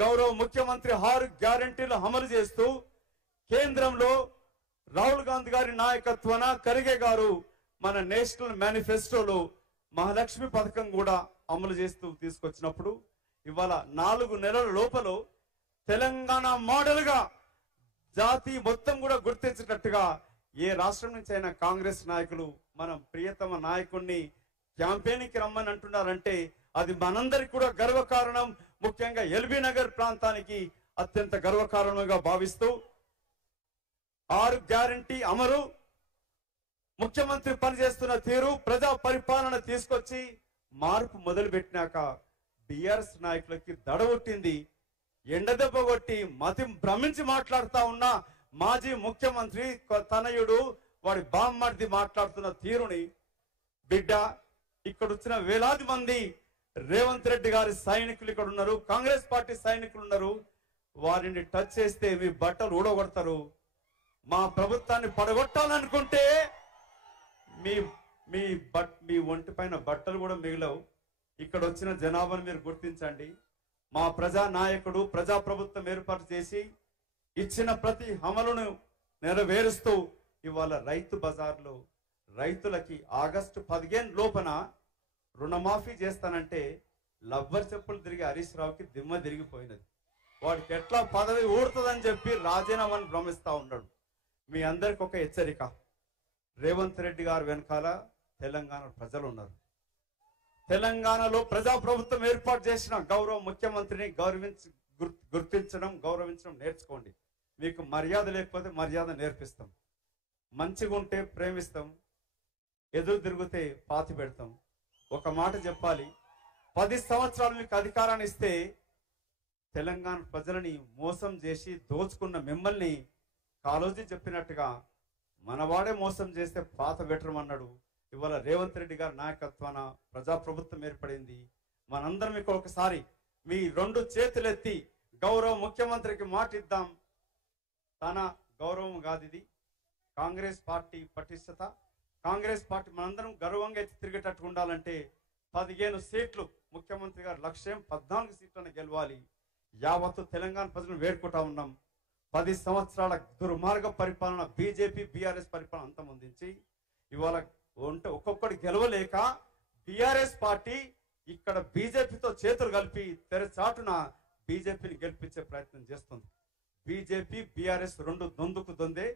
గౌరవ ముఖ్యమంత్రి 6 గ్యారెంటీలు అమలు చేస్తూ కేంద్రంలో రాహుల్ గాంధీ గారి నాయకత్వాన ఖర్గే గారు మన నేషనల్ మేనిఫెస్టోలో మహాలక్ష్మి పథకం కూడా అమలు చేస్తూ తీసుకొచ్చినప్పుడు ఇవాళ 4 నెలల లోపల తెలంగాణ మోడల్ గా జాతి మొత్తం కూడా గుర్తించేటట్టుగా ఏ రాష్ట్రం నుంచి అయినా కాంగ్రెస్ నాయకులు మనం ప్రియతమ నాయకుడిని క్యాంపెయిన్కి రమ్మని అంటున్నారంటే అది మనందరికి కూడా గర్వకారణం. ముఖ్యంగా ఎల్బీ నగర్ ప్రాంతానికి అత్యంత గర్వకారణంగా భావిస్తూ 6 గ్యారంటీ అమలు, ముఖ్యమంత్రి పనిచేస్తున్న తీరు, ప్రజా పరిపాలన తీసుకొచ్చి మార్పు మొదలు పెట్టినాక బిఆర్ఎస్ నాయకులకి దడగొట్టింది. ఎండదెబ్బ కొట్టి మతి భ్రమించి మాట్లాడుతా ఉన్న మాజీ ముఖ్యమంత్రి తనయుడు వాడి బామ్మర్ది మాట్లాడుతున్న తీరుని బిడ్డ ఇక్కడ వచ్చిన వేలాది మంది రేవంత్ రెడ్డి గారి సైనికులు ఇక్కడ ఉన్నారు, కాంగ్రెస్ పార్టీ సైనికులు ఉన్నారు. వారిని టచ్ చేస్తే మీ బట్టలు ఊడగొడతారు. మా ప్రభుత్వాన్ని పడగొట్టాలనుకుంటే మీ మీ మీ ఒంటి పైన బట్టలు కూడా మిగిలవు. ఇక్కడ వచ్చిన జనాభాను మీరు గుర్తించండి. మా ప్రజా నాయకుడు ప్రజా ప్రభుత్వం ఏర్పాటు చేసి ఇచ్చిన ప్రతి అమలును నెరవేరుస్తూ ఇవాళ రైతు బజార్లో రైతులకి ఆగస్టు 15 లోపన రుణమాఫీ చేస్తానంటే లవ్వర్ చెప్పులు తిరిగి హరీష్ రావుకి దిమ్మ తిరిగిపోయినది. వాడికి ఎట్లా పదవి ఊడుతుందని చెప్పి రాజీనామాను భ్రమిస్తా ఉన్నాడు. మీ అందరికి ఒక హెచ్చరిక, రేవంత్ రెడ్డి గారు వెనకాల తెలంగాణ ప్రజలు ఉన్నారు. తెలంగాణలో ప్రజాప్రభుత్వం ఏర్పాటు చేసిన గౌరవ ముఖ్యమంత్రిని గుర్తించడం గౌరవించడం నేర్చుకోండి. మీకు మర్యాద లేకపోతే మర్యాద నేర్పిస్తాం. మంచిగా ఉంటే ప్రేమిస్తాం, ఎదురు తిరిగితే పాతి పెడతాం. ఒక మాట చెప్పాలి, 10 సంవత్సరాలు మీకు అధికారాన్ని ఇస్తే తెలంగాణ ప్రజలని మోసం చేసి దోచుకున్న మిమ్మల్ని కాళోజీ చెప్పినట్టుగా మనవాడే మోసం చేస్తే పాత పెట్టమన్నాడు. ఇవాళ రేవంత్ రెడ్డి గారి నాయకత్వాన ప్రజాప్రభుత్వం ఏర్పడింది. మనందరం మీకు ఒకసారి మీ 2 చేతులెత్తి గౌరవ ముఖ్యమంత్రికి మాట ఇద్దాం. తన గౌరవం కాదు ఇది, కాంగ్రెస్ పార్టీ పటిష్టత. కాంగ్రెస్ పార్టీ మనందరం గర్వంగా ఎత్తి తిరిగేటట్టు ఉండాలంటే 15 సీట్లు ముఖ్యమంత్రి గారి లక్ష్యం 14 సీట్లను గెలవాలి. యావత్తు తెలంగాణ ప్రజలను వేడుకుంటా ఉన్నాం. 10 సంవత్సరాల దుర్మార్గ పరిపాలన బీజేపీ బీఆర్ఎస్ పరిపాలన అంతమొందించి ఇవాళ ఒక్కొక్కటి గెలవలేక బీఆర్ఎస్ పార్టీ ఇక్కడ బీజేపీతో చేతులు కలిపి తెరచాటున బీజేపీని గెలిపించే ప్రయత్నం చేస్తుంది. BJP BRS 2 దొందుకు దొందే.